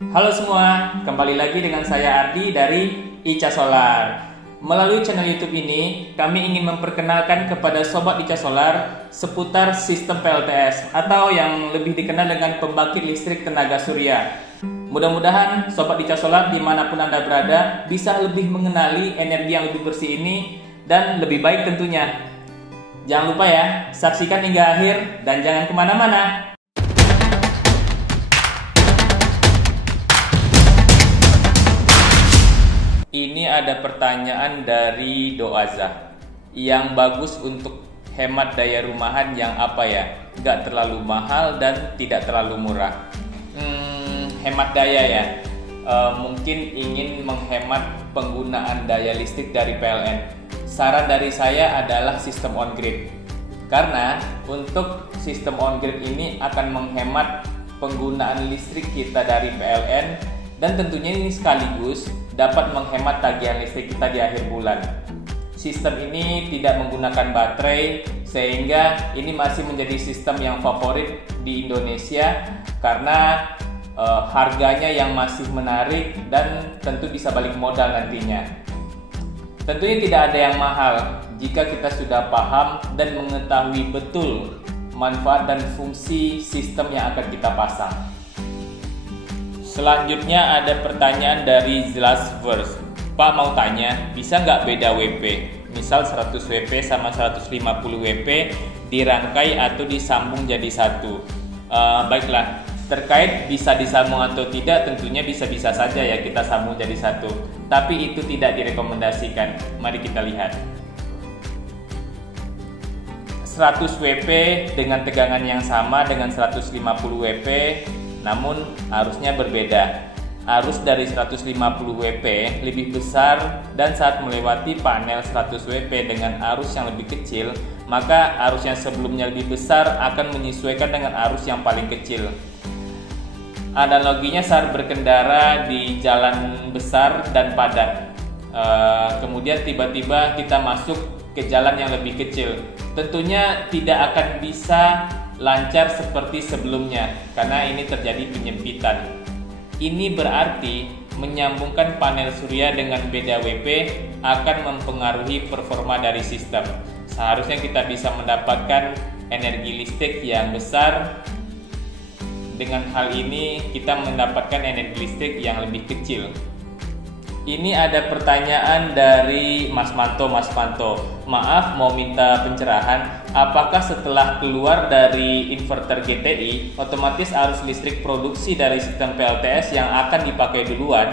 Halo semua, kembali lagi dengan saya Ardi dari Ica Solar. Melalui channel YouTube ini, kami ingin memperkenalkan kepada Sobat Ica Solar seputar sistem PLTS atau yang lebih dikenal dengan pembangkit listrik tenaga surya. Mudah-mudahan Sobat Ica Solar dimanapun Anda berada bisa lebih mengenali energi yang lebih bersih ini dan lebih baik tentunya. Jangan lupa ya, saksikan hingga akhir dan jangan kemana-mana. Ini ada pertanyaan dari Doaza. Yang bagus untuk hemat daya rumahan yang apa ya? Gak terlalu mahal dan tidak terlalu murah. Hemat daya ya. Mungkin ingin menghemat penggunaan daya listrik dari PLN. Saran dari saya adalah sistem on-grid. Karena untuk sistem on-grid ini akan menghemat penggunaan listrik kita dari PLN dan tentunya ini sekaligus dapat menghemat tagihan listrik kita di akhir bulan. Sistem ini tidak menggunakan baterai sehingga ini masih menjadi sistem yang favorit di Indonesia karena harganya yang masih menarik dan tentu bisa balik modal nantinya. Tentunya tidak ada yang mahal jika kita sudah paham dan mengetahui betul manfaat dan fungsi sistem yang akan kita pasang. Selanjutnya ada pertanyaan dari Zlasverse. Pak mau tanya, bisa nggak beda WP? Misal 100 WP sama 150 WP dirangkai atau disambung jadi satu. Baiklah, terkait bisa disambung atau tidak tentunya bisa-bisa saja ya kita sambung jadi satu. Tapi itu tidak direkomendasikan. Mari kita lihat. 100 WP dengan tegangan yang sama dengan 150 WP, namun arusnya berbeda. Arus dari 150 WP lebih besar dan saat melewati panel 100 WP dengan arus yang lebih kecil, maka arus yang sebelumnya lebih besar akan menyesuaikan dengan arus yang paling kecil. Analoginya saat berkendara di jalan besar dan padat, kemudian tiba-tiba kita masuk ke jalan yang lebih kecil, tentunya tidak akan bisa lancar seperti sebelumnya karena ini terjadi penyempitan. Ini berarti menyambungkan panel surya dengan beda WP akan mempengaruhi performa dari sistem. Seharusnya kita bisa mendapatkan energi listrik yang besar. Dengan hal ini kita mendapatkan energi listrik yang lebih kecil. Ini ada pertanyaan dari Mas Manto. Maaf mau minta pencerahan, apakah setelah keluar dari inverter GTI otomatis arus listrik produksi dari sistem PLTS yang akan dipakai duluan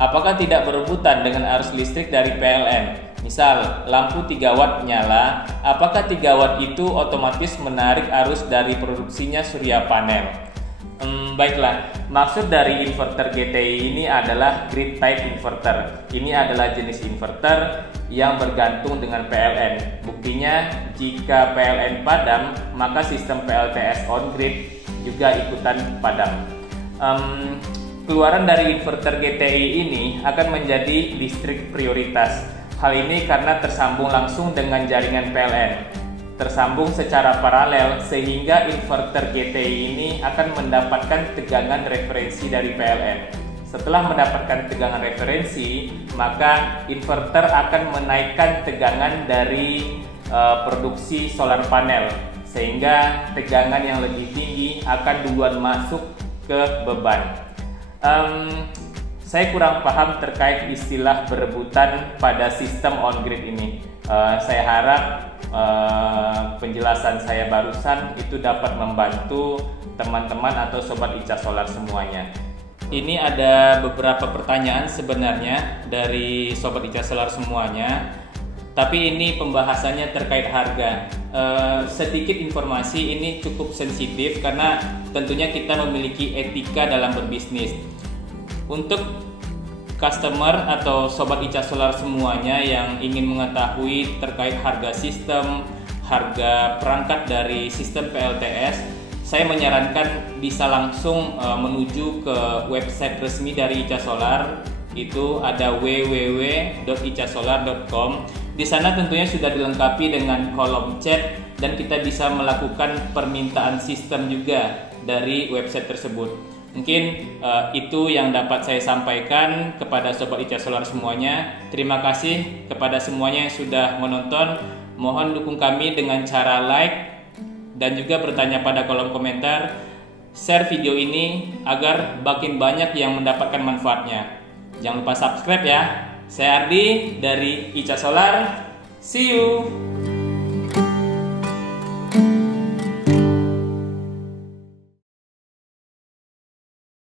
apakah tidak berebutan dengan arus listrik dari PLN? Misal lampu 3 watt nyala, apakah 3 watt itu otomatis menarik arus dari produksinya surya panel? Baiklah, maksud dari inverter GTI ini adalah grid type inverter. Ini adalah jenis inverter yang bergantung dengan PLN. Buktinya, jika PLN padam, maka sistem PLTS on grid juga ikutan padam. Keluaran dari inverter GTI ini akan menjadi listrik prioritas. Hal ini karena tersambung langsung dengan jaringan PLN. Tersambung secara paralel sehingga inverter GTI ini akan mendapatkan tegangan referensi dari PLN. Setelah mendapatkan tegangan referensi, maka inverter akan menaikkan tegangan dari produksi solar panel sehingga tegangan yang lebih tinggi akan duluan masuk ke beban. Saya kurang paham terkait istilah berebutan pada sistem on-grid ini. Saya harap penjelasan saya barusan itu dapat membantu teman-teman atau Sobat Ica Solar semuanya. Ini ada beberapa pertanyaan sebenarnya dari Sobat Ica Solar semuanya, tapi ini pembahasannya terkait harga. Sedikit informasi, ini cukup sensitif karena tentunya kita memiliki etika dalam berbisnis. Untuk customer atau Sobat Ica Solar semuanya yang ingin mengetahui terkait harga sistem, harga perangkat dari sistem PLTS, saya menyarankan bisa langsung menuju ke website resmi dari Ica Solar. Itu ada www.icasolar.com. Di sana tentunya sudah dilengkapi dengan kolom chat dan kita bisa melakukan permintaan sistem juga dari website tersebut. Mungkin itu yang dapat saya sampaikan kepada Sobat ICA Solar semuanya. Terima kasih kepada semuanya yang sudah menonton. Mohon dukung kami dengan cara like dan juga bertanya pada kolom komentar. Share video ini agar makin banyak yang mendapatkan manfaatnya. Jangan lupa subscribe ya. Saya Ardi dari ICA Solar. See you.